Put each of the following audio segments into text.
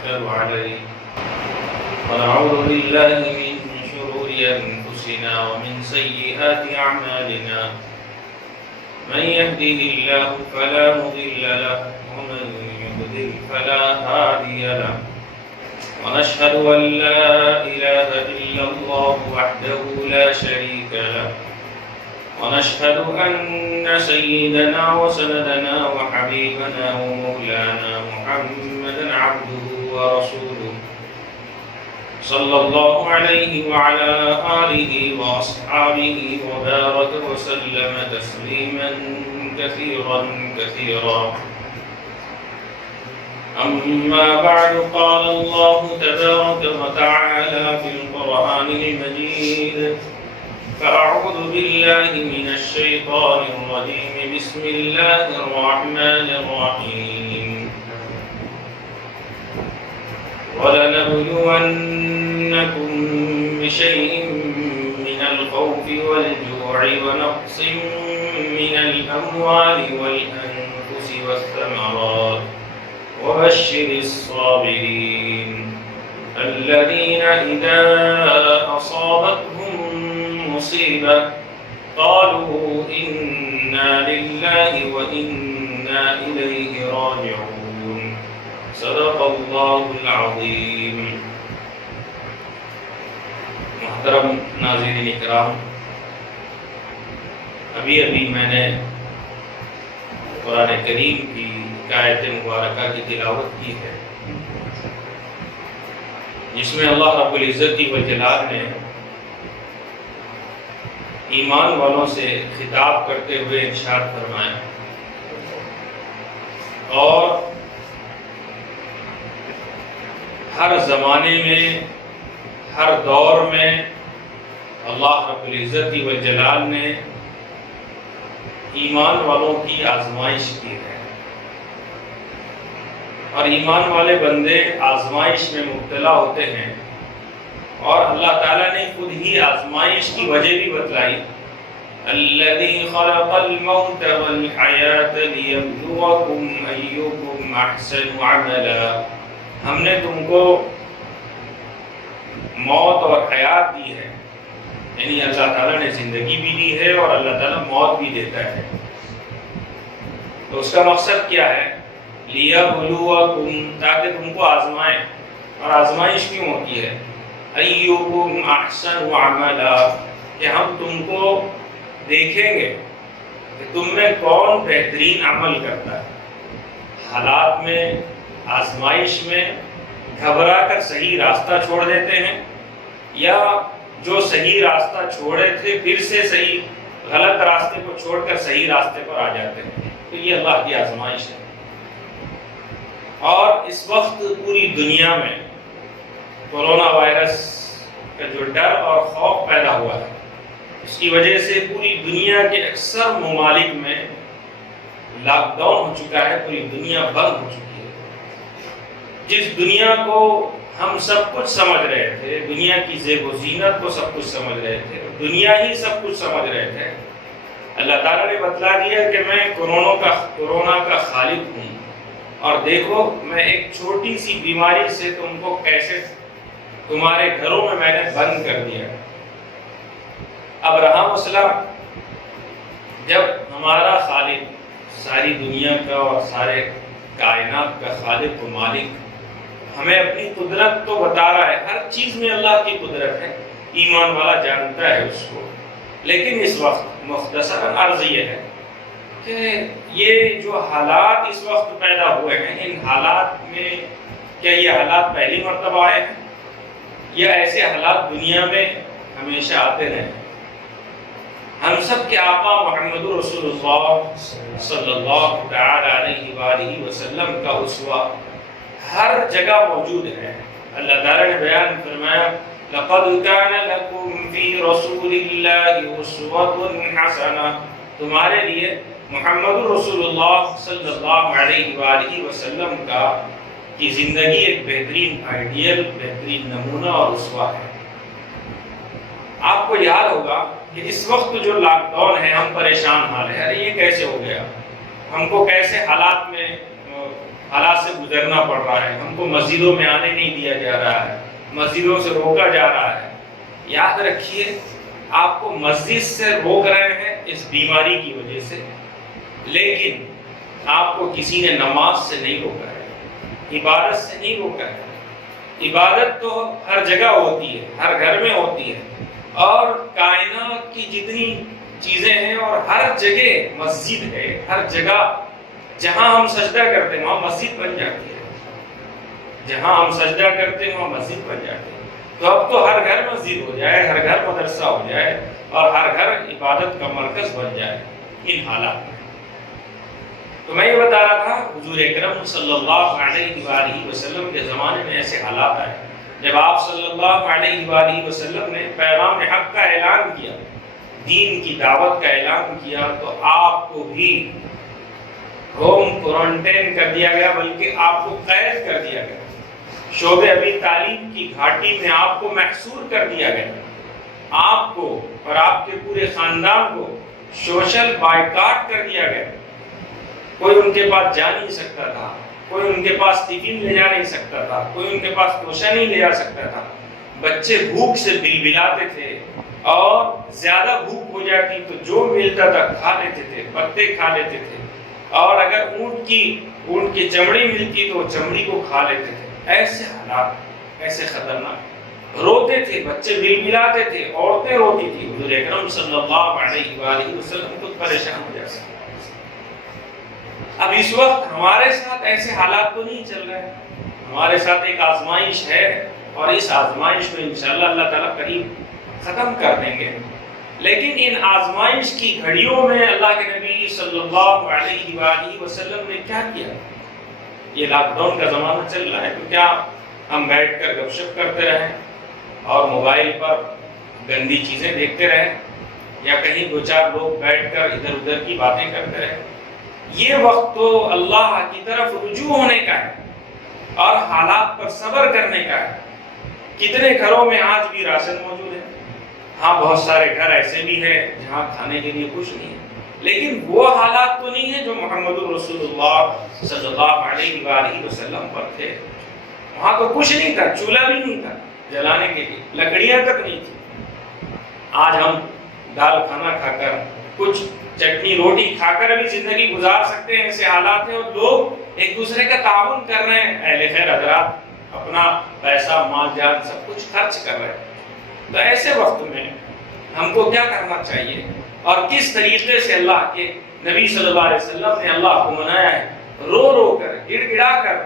نتوكل عليه ونعوذ بالله من شرور أنفسنا ومن سيئات أعمالنا من يهده الله فلا مضل له ومن يضلل فلا هادي له ونشهد أن لا إله إلا الله وحده لا شريك له ونشهد أن سيدنا وسندنا وحبيبنا ومولانا محمدا عبده ورسوله صلى الله عليه وعلى آله وأصحابه وبارك وسلم تسليما كثيرا أما بعد قال الله تبارك وتعالى في القرآن المجيد فأعوذ بالله من الشيطان الرجيم بسم الله الرحمن الرحيم ولنبلونكم بشيء من الخوف والجوع ونقص من الأموال والأنفس والثمرات وبشر الصابرين الذين إذا أصابتهم مصيبة قالوا إنا لله وإنا إليه راجعون صدق اللہ العظیم۔ محترم ناظرین اکرام، ابھی میں نے قرآن کریم کی آیت مبارکہ کی تلاوت کی ہے، جس میں اللہ رب العزت والجلال نے ایمان والوں سے خطاب کرتے ہوئے ارشاد فرمایا اور ہر زمانے میں ہر دور میں اللہ رب العزت والجلال نے ایمان والوں کی آزمائش کی ہے، اور ایمان والے بندے آزمائش میں مبتلا ہوتے ہیں، اور اللہ تعالیٰ نے خود ہی آزمائش کی وجہ بھی بتلائی، الذی خلق الموت والحیاة لیبلوکم ایکم احسن عملا، ہم نے تم کو موت اور حیات دی ہے، یعنی اللہ تعالیٰ نے زندگی بھی دی ہے اور اللہ تعالیٰ موت بھی دیتا ہے، تو اس کا مقصد کیا ہے؟ لیبلوکم، تاکہ تم کو آزمائیں، اور آزمائش کیوں ہوتی ہے؟ ایکم احسن عملا، کہ ہم تم کو دیکھیں گے کہ تم میں کون بہترین عمل کرتا ہے۔ حالات میں، آزمائش میں گھبرا کر صحیح راستہ چھوڑ دیتے ہیں، یا جو صحیح راستہ چھوڑے تھے پھر سے صحیح غلط راستے کو چھوڑ کر صحیح راستے پر آ جاتے ہیں، تو یہ اللہ کی آزمائش ہے۔ اور اس وقت پوری دنیا میں کورونا وائرس کا جو ڈر اور خوف پیدا ہوا ہے، اس کی وجہ سے پوری دنیا کے اکثر ممالک میں لاک ڈاؤن ہو چکا ہے، پوری دنیا بند ہو چکی ہے۔ جس دنیا کو ہم سب کچھ سمجھ رہے تھے، دنیا کی زیب و زینت کو سب کچھ سمجھ رہے تھے، دنیا ہی سب کچھ سمجھ رہے تھے، اللہ تعالیٰ نے بتلا دیا کہ میں کورونا کا خالق ہوں، اور دیکھو میں ایک چھوٹی سی بیماری سے تم کو کیسے تمہارے گھروں میں نے بند کر دیا۔ اب رہا مسئلہ، جب ہمارا خالق ساری دنیا کا اور سارے کائنات کا خالق و مالک ہمیں اپنی قدرت تو بتا رہا ہے، ہر چیز میں اللہ کی قدرت ہے، ایمان والا جانتا ہے اس کو، لیکن اس وقت مختصر عرض یہ ہے کہ یہ جو حالات اس وقت پیدا ہوئے ہیں، ان حالات میں کیا یہ حالات پہلی مرتبہ آئے ہیں، یا ایسے حالات دنیا میں ہمیشہ آتے رہے ہیں؟ ہم سب کے آقا محمد رسول اللہ صلی اللہ علیہ وآلہ وسلم کا اسوہ ہر جگہ موجود ہے۔ اللہ تعالیٰ نے بیان فرمایا لَقَدْ كَانَ لَكُمْ فِي رَسُولِ اللَّهِ أُسْوَةٌ حَسَنَةٌ، تمہارے لیے محمد رسول اللہ صلی اللہ علیہ وآلہ وسلم کی زندگی ایک بہترین آئیڈیل، بہترین نمونہ اور اسوہ ہے۔ آپ کو یاد ہوگا کہ اس وقت جو لاک ڈاؤن ہے، ہم پریشان حال ہے، ارے یہ کیسے ہو گیا، ہم کو کیسے حالات سے گزرنا پڑ رہا ہے، ہم کو مسجدوں میں آنے نہیں دیا جا رہا ہے، مسجدوں سے روکا جا رہا ہے۔ یاد رکھیے آپ کو مسجد سے روک رہے ہیں اس بیماری کی وجہ سے، لیکن آپ کو کسی نے نماز سے نہیں روکا ہے، عبادت سے نہیں روکا ہے۔ عبادت تو ہر جگہ ہوتی ہے، ہر گھر میں ہوتی ہے، اور کائنات کی جتنی چیزیں ہیں اور ہر جگہ مسجد ہے، ہر جگہ جہاں ہم سجدہ کرتے ہیں وہاں مسجد بن جاتی ہے، جہاں ہم سجدہ کرتے ہیں وہاں مسجد بن جاتی ہے۔ تو اب تو ہر گھر مسجد ہو جائے، ہر گھر مدرسہ ہو جائے، اور ہر گھر عبادت کا مرکز بن جائے ان حالات میں۔ تو میں یہ بتا رہا تھا حضور اکرم صلی اللہ علیہ وآلہ وسلم کے زمانے میں ایسے حالات آئے، جب آپ صلی اللہ علیہ وآلہ وسلم نے پیغام حق کا اعلان کیا، دین کی دعوت کا اعلان کیا، تو آپ کو بھی ہوم کوارنٹائن کر دیا گیا، بلکہ آپ کو قید کر دیا گیا، شعبہ ابی طالب کی گھاٹی میں آپ کو محصور کر دیا گیا، آپ کو اور آپ کے پورے خاندان کو سوشل بائیکاٹ کر دیا گیا۔ کوئی ان کے پاس جا نہیں سکتا تھا، کوئی ان کے پاس ٹفن لے جا نہیں سکتا تھا، کوئی ان کے پاس توشہ نہیں لے جا سکتا تھا، بچے بھوک سے بلبلاتے تھے، اور زیادہ بھوک ہو جاتی تو جو ملتا تھا کھا لیتے تھے، پتے کھا لیتے تھے، اور اگر اونٹ کی چمڑی ملتی تو چمڑی کو کھا لیتے تھے۔ ایسے حالات، ایسے خطرناک، روتے تھے بچے، بلبلاتے تھے، عورتیں روتی تھی۔ حضور اکرم صلی اللہ علیہ وآلہ وسلم خود پریشان ہو جاتے۔ اب اس وقت ہمارے ساتھ ایسے حالات تو نہیں چل رہے، ہمارے ساتھ ایک آزمائش ہے، اور اس آزمائش میں انشاءاللہ اللہ تعالیٰ قریب ختم کر دیں گے۔ لیکن ان آزمائش کی گھڑیوں میں اللہ کے نبی صلی اللہ علیہ وآلہ وسلم نے کیا کیا؟ یہ لاک ڈاؤن کا زمانہ چل رہا ہے، تو کیا ہم بیٹھ کر گپ شپ کرتے رہیں اور موبائل پر گندی چیزیں دیکھتے رہیں، یا کہیں دو چار لوگ بیٹھ کر ادھر ادھر کی باتیں کرتے رہیں؟ یہ وقت تو اللہ کی طرف رجوع ہونے کا ہے اور حالات پر صبر کرنے کا ہے۔ کتنے گھروں میں آج بھی راشن موجود ہے، ہاں بہت سارے گھر ایسے بھی ہیں جہاں کھانے کے لیے کچھ نہیں ہے، لیکن وہ حالات تو نہیں ہیں جو محمد رسول اللہ صلی اللہ علیہ وآلہ وسلم پر تھے۔ وہاں تو کچھ نہیں تھا، چولہا بھی نہیں تھا جلانے کے لیے، لکڑیاں تک نہیں تھی۔ آج ہم دال کھانا کھا کر، کچھ چٹنی روٹی کھا کر بھی زندگی گزار سکتے ہیں، ایسے حالات ہیں، اور لوگ ایک دوسرے کا تعاون کر رہے ہیں، اہل خیر حضرات اپنا پیسہ مال جان سب کچھ خرچ کر رہے ہیں۔ تو ایسے وقت میں ہم کو کیا کرنا چاہیے، اور کس طریقے سے اللہ کے نبی صلی اللہ علیہ وسلم نے اللہ کو منایا ہے؟ رو رو کر، گڑ گڑا کر۔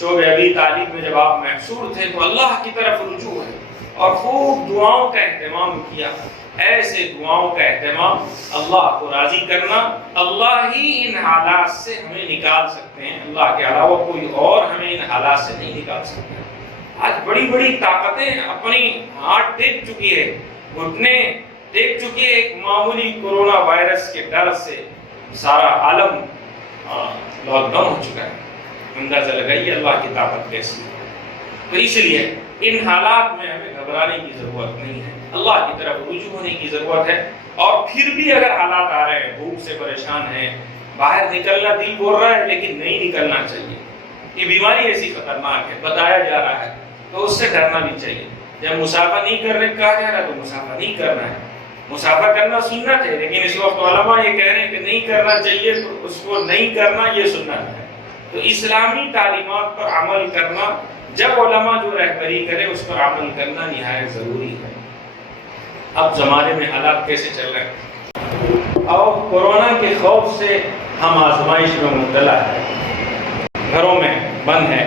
شعبہ ابی طالب میں جب آپ محصور تھے تو اللہ کی طرف رجوع ہے، اور خوب دعاؤں کا اہتمام کیا۔ ایسے دعاؤں کا اہتمام، اللہ کو راضی کرنا، اللہ ہی ان حالات سے ہمیں نکال سکتے ہیں، اللہ کے علاوہ کوئی اور ہمیں ان حالات سے نہیں نکال سکتا۔ آج بڑی بڑی طاقتیں اپنی ہاتھ ٹیک چکی ہے، گھٹنے ٹیک چکی ہے، ایک معمولی کورونا وائرس کے ڈر سے سارا عالم لاک ڈاؤن ہو چکا ہے۔ اندازہ لگائیے اللہ کی طاقت کیسی ہے۔ تو اس لیے ان حالات میں ہمیں گھبرانے کی ضرورت نہیں ہے، اللہ کی طرف رجوع ہونے کی ضرورت ہے۔ اور پھر بھی اگر حالات آ رہے ہیں، بھوک سے پریشان ہیں، باہر نکلنا دل بول رہا ہے لیکن نہیں نکلنا چاہیے، یہ بیماری ایسی خطرناک ہے، بتایا جا رہا ہے، تو اس سے ڈرنا بھی چاہیے۔ جب مسافہ نہیں کرنے کہا جا رہا ہے تو مسافہ نہیں کرنا ہے، مسافہ کرنا سنت ہے، لیکن اس وقت علماء یہ کہہ رہے ہیں کہ نہیں کرنا چاہیے، تو اس کو نہیں کرنا یہ سنت ہے۔ تو اسلامی تعلیمات پر عمل کرنا، جب علماء جو رہبری کرے اس پر عمل کرنا نہایت ضروری ہے۔ اب زمانے میں حالات کیسے چل رہے ہیں، اور کورونا کے خوف سے ہم آزمائش میں مبتلا ہے، گھروں میں بند ہے،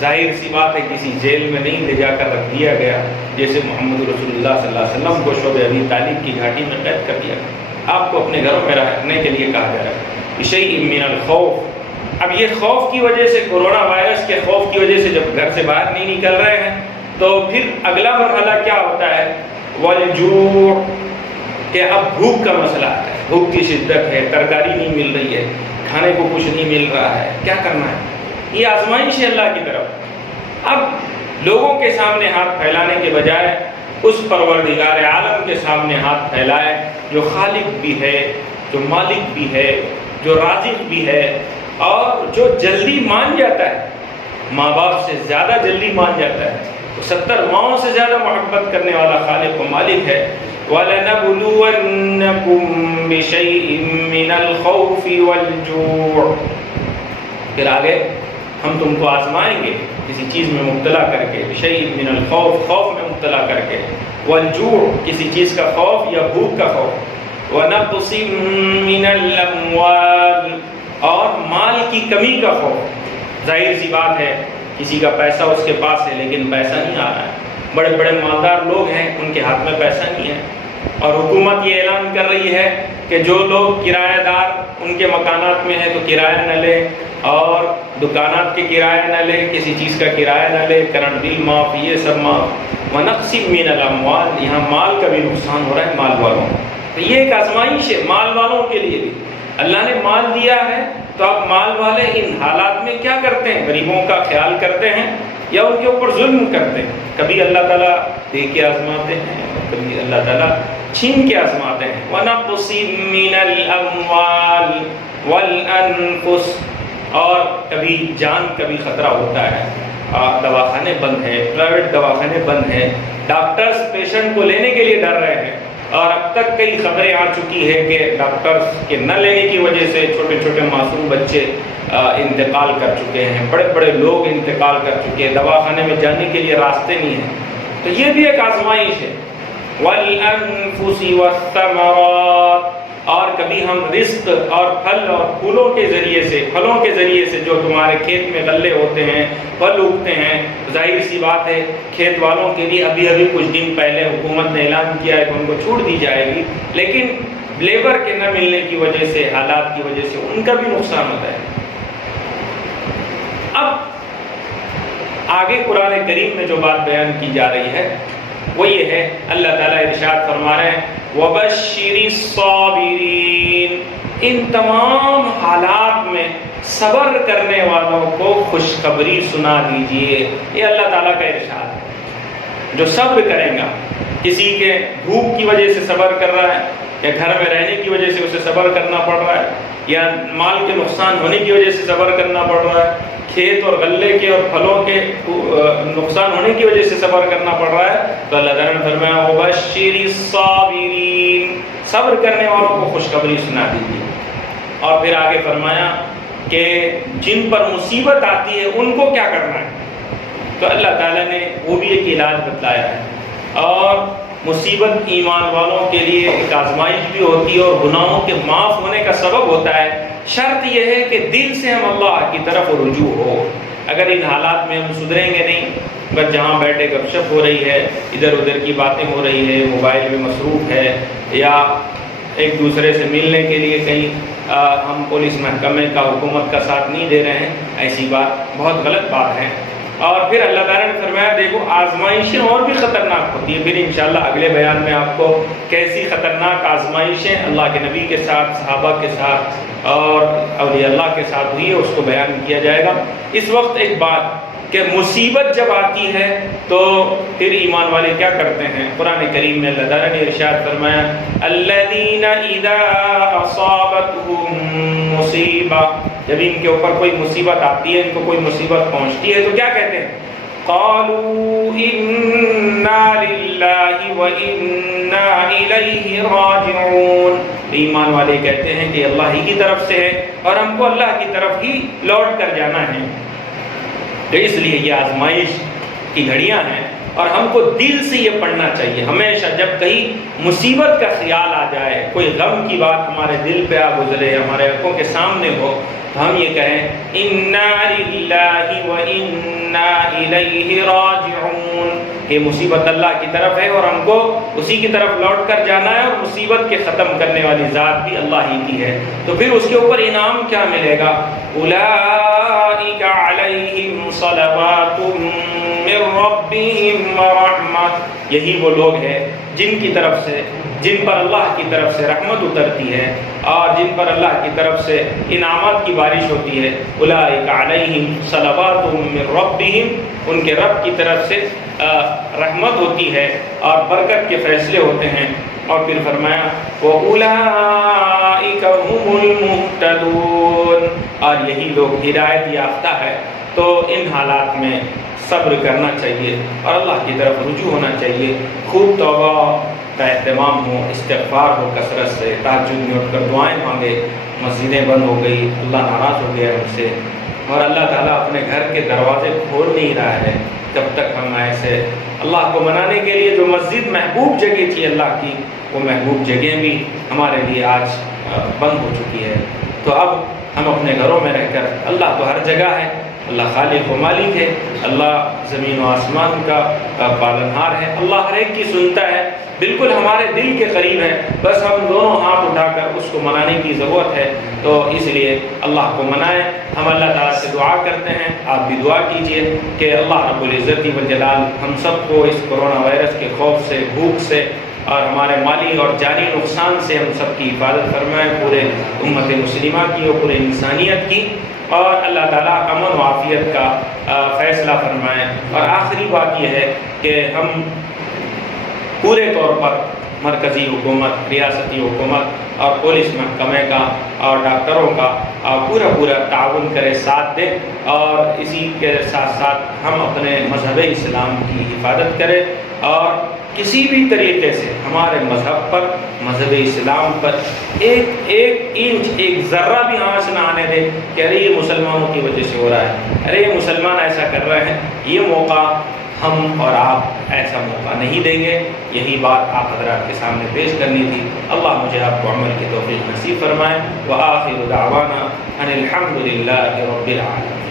ظاہر سی بات ہے کسی جیل میں نہیں لے جا کر رکھ دیا گیا، جیسے محمد رسول اللہ صلی اللہ علیہ وسلم کو شعبہ ابی طالب کی گھاٹی میں قید کر دیا گیا۔ آپ کو اپنے گھروں میں رہنے کے لیے کہا جا رہا ہے، بِشَيْءٍ مِّنَ الْخَوْفِ۔ اب یہ خوف کی وجہ سے، کورونا وائرس کے خوف کی وجہ سے جب گھر سے باہر نہیں نکل رہے ہیں، تو پھر اگلا مرحلہ کیا ہوتا ہے؟ وَالْجُوعُ، کہ اب بھوک کا مسئلہ آتا ہے، بھوک کی شدت ہے، ترکاری نہیں مل رہی ہے، کھانے کو کچھ نہیں مل رہا ہے، کیا کرنا ہے؟ یہ آزمائش ہے اللہ کی طرف۔ اب لوگوں کے سامنے ہاتھ پھیلانے کے بجائے اس پروردگار عالم کے سامنے ہاتھ پھیلائے جو خالق بھی ہے، جو مالک بھی ہے، جو رازق بھی ہے، اور جو جلدی مان جاتا ہے، ماں باپ سے زیادہ جلدی مان جاتا ہے، 70 ماؤں سے زیادہ محبت کرنے والا خالق و مالک ہے۔ وَلَنَبْلُوَنَّكُمْ بِشَيْءٍ مِّنَ الْخَوْفِ وَالْجُوعِ، پھر آگے ہم تم کو آزمائیں گے کسی چیز میں مبتلا کر کے، بِشَيْءٍ مِّنَ الْخَوْفِ، خوف میں مبتلا کر کے، وَالْجُوعِ، کسی چیز کا خوف یا بھوک کا خوف، وَنَقْصٍ مِّنَ الْأَمْوَالِ، اور مال کی کمی کا خوف۔ ظاہر سی بات ہے کسی کا پیسہ اس کے پاس ہے لیکن پیسہ نہیں آ رہا ہے، بڑے بڑے مالدار لوگ ہیں ان کے ہاتھ میں پیسہ نہیں ہے، اور حکومت یہ اعلان کر رہی ہے کہ جو لوگ کرایہ دار ان کے مکانات میں ہیں تو کرایہ نہ لے، اور دکانات کے کرایہ نہ لے، کسی چیز کا کرایہ نہ لے، کرنٹ بل معاف، یہ سب معاف۔ وَنَقْصٍ مِّنَ الْأَمْوَالِ، یہاں مال کا بھی نقصان ہو رہا ہے مال والوں کو، تو یہ ایک آزمائش ہے مال والوں کے لیے بھی۔ اللہ نے مال دیا ہے تو اب مال والے ان حالات میں کیا کرتے ہیں؟ غریبوں کا خیال کرتے ہیں یا ان کے اوپر ظلم کرتے ہیں؟ کبھی اللہ تعالیٰ دے کے آزماتے ہیں اور کبھی اللہ تعالیٰ چھین کے آزماتے ہیں۔ وَنَقْصٍ مِّنَ الْأَمْوَالِ وَالْأَنفُسِ، اور کبھی جان کا بھی خطرہ ہوتا ہے، دواخانے بند ہیں، پرائیویٹ دواخانے بند ہیں، ڈاکٹرز پیشنٹ کو لینے کے لیے ڈر رہے ہیں، اور اب تک کئی خبریں آ چکی ہے کہ ڈاکٹرز کے نہ لینے کی وجہ سے چھوٹے چھوٹے معصوم بچے انتقال کر چکے ہیں، بڑے بڑے لوگ انتقال کر چکے ہیں، دواخانے میں جانے کے لیے راستے نہیں ہیں، تو یہ بھی ایک آزمائش ہے۔ وَالْأَنفُسِ وَالثَّمَرَاتِ، اور کبھی ہم رزق اور پھل اور پھولوں کے ذریعے سے، پھلوں کے ذریعے سے، جو تمہارے کھیت میں غلے ہوتے ہیں، پھل اگتے ہیں، ظاہر سی بات ہے کھیت والوں کے لیے ابھی کچھ دن پہلے حکومت نے اعلان کیا ہے کہ ان کو چھوٹ دی جائے گی، لیکن لیبر کے نہ ملنے کی وجہ سے، حالات کی وجہ سے ان کا بھی نقصان ہوتا ہے۔ اب آگے قرآن کریم میں جو بات بیان کی جا رہی ہے وہ یہ ہے، اللہ تعالیٰ ارشاد فرما رہے ہیں وَبَشِّرِ الصَّابِرِينَ، ان تمام حالات میں صبر کرنے والوں کو خوشخبری سنا دیجئے۔ یہ اللہ تعالیٰ کا ارشاد ہے، جو صبر کرے گا، کسی کے بھوک کی وجہ سے صبر کر رہا ہے، یا گھر میں رہنے کی وجہ سے اسے صبر کرنا پڑ رہا ہے، یا مال کے نقصان ہونے کی وجہ سے صبر کرنا پڑ رہا ہے، کھیت اور غلے کے اور پھلوں کے نقصان ہونے کی وجہ سے صبر کرنا پڑ رہا ہے، تو اللہ تعالیٰ نے فرمایا وَبَشِّرِ الصَّابِرِينَ، صبر کرنے والوں کو خوشخبری سنا دیجیے۔ اور پھر آگے فرمایا کہ جن پر مصیبت آتی ہے ان کو کیا کرنا ہے، تو اللہ تعالیٰ نے وہ بھی ایک علاج بتلایا ہے، اور مصیبت ایمان والوں کے لیے ایک آزمائش بھی ہوتی ہے اور گناہوں کے معاف ہونے کا سبب ہوتا ہے۔ شرط یہ ہے کہ دل سے ہم اللہ کی طرف رجوع ہو۔ اگر ان حالات میں ہم سدھریں گے نہیں، بس جہاں بیٹھے گپ شپ ہو رہی ہے، ادھر ادھر کی باتیں ہو رہی ہے، موبائل میں مصروف ہے، یا ایک دوسرے سے ملنے کے لیے کہیں ہم پولیس محکمے کا، حکومت کا ساتھ نہیں دے رہے ہیں، ایسی بات بہت غلط بات ہے۔ اور پھر اللہ تعالیٰ نے فرمایا دیکھو آزمائشیں اور بھی خطرناک ہوتی ہیں، پھر انشاءاللہ اگلے بیان میں آپ کو کیسی خطرناک آزمائشیں اللہ کے نبی کے ساتھ، صحابہ کے ساتھ اور اولیاء اللہ کے ساتھ ہوئی ہے اس کو بیان کیا جائے گا۔ اس وقت ایک بات کہ مصیبت جب آتی ہے تو پھر ایمان والے کیا کرتے ہیں؟ قرآن کریم میں اللہ تعالیٰ نے ارشاد فرمایا الذین اذا اصابتهم مصیبہ، جب ان کے اوپر کوئی مصیبت آتی ہے، ان کو کوئی مصیبت پہنچتی ہے تو کیا کہتے ہیں؟ قالوا انا للہ وانا الیہ راجعون، ایمان والے کہتے ہیں کہ اللہ ہی کی طرف سے ہے اور ہم کو اللہ کی طرف ہی لوٹ کر جانا ہے۔ تو اس لیے یہ آزمائش کی گھڑیاں ہیں اور ہم کو دل سے یہ پڑھنا چاہیے ہمیشہ، جب کہیں مصیبت کا خیال آ جائے، کوئی غم کی بات ہمارے دل پہ آ گزرے، ہمارے آنکھوں کے سامنے ہو، تو ہم یہ کہیں انا للہ وانا الیہ راجعون، یہ مصیبت اللہ کی طرف ہے اور ہم کو اسی کی طرف لوٹ کر جانا ہے، اور مصیبت کے ختم کرنے والی ذات بھی اللہ ہی کی ہے۔ تو پھر اس کے اوپر انعام کیا ملے گا؟ اولئک علیہم صلوات من ربہم ورحمہ، یہی وہ لوگ ہیں جن پر اللہ کی طرف سے رحمت اترتی ہے اور جن پر اللہ کی طرف سے انعامات کی بارش ہوتی ہے۔ اولئک علیہم صلوات من ربہم، ان کے رب کی طرف سے رحمت ہوتی ہے اور برکت کے فیصلے ہوتے ہیں۔ اور پھر فرمایا وَأُولَئِكَ هُمُ الْمُهْتَدُونَ، اور یہی لوگ ہدایت یافتہ ہے۔ تو ان حالات میں صبر کرنا چاہیے اور اللہ کی طرف رجوع ہونا چاہیے. خوب توبہ کا اہتمام ہو، استغفار ہو کثرت سے، تہجد میں اٹھ کر دعائیں مانگے. مسجدیں بند ہو گئی، اللہ ناراض ہو گیا ہم سے، اور اللہ تعالیٰ اپنے گھر کے دروازے کھول نہیں رہا ہے جب تک ہم ایسے. اللہ کو منانے کے لیے جو مسجد محبوب جگہ تھی اللہ کی، وہ محبوب جگہ بھی ہمارے لیے آج بند ہو چکی ہے. تو اب ہم اپنے گھروں میں رہ کر، اللہ تو ہر جگہ ہے، اللہ خالق و مالک ہے، اللہ زمین و آسمان کا پالنہار ہے، اللہ ہر ایک کی سنتا ہے، بالکل ہمارے دل کے قریب ہے. بس ہم دونوں ہاتھ اٹھا کر اس کو منانے کی ضرورت ہے. تو اس لیے اللہ کو منائیں. ہم اللہ تعالیٰ سے دعا کرتے ہیں، آپ بھی دعا کیجئے کہ اللہ رب العزت والجلال ہم سب کو اس کرونا وائرس کے خوف سے، بھوک سے اور ہمارے مالی اور جانی نقصان سے ہم سب کی حفاظت فرمائے، پورے امت مسلمہ کی اور پورے انسانیت کی. اور اللہ تعالیٰ امن و عافیت کا فیصلہ فرمائیں. اور آخری بات یہ ہے کہ ہم پورے طور پر مرکزی حکومت، ریاستی حکومت اور پولیس محکمے کا اور ڈاکٹروں کا پورا تعاون کرے، ساتھ دیں. اور اسی کے ساتھ ساتھ ہم اپنے مذہب اسلام کی حفاظت کریں اور کسی بھی طریقے سے ہمارے مذہب پر، مذہب اسلام پر ایک انچ، ایک ذرہ بھی آنچ نہ آنے دے کہ ارے یہ مسلمانوں کی وجہ سے ہو رہا ہے، ارے یہ مسلمان ایسا کر رہے ہیں. یہ موقع ہم اور آپ ایسا موقع نہیں دیں گے. یہی بات آپ حضرات کے سامنے پیش کرنی تھی. اللہ مجھے آپ کو عمل کی توفیق نصیب فرمائے. وآخر دعوانا ان الحمد للہ رب العالمین.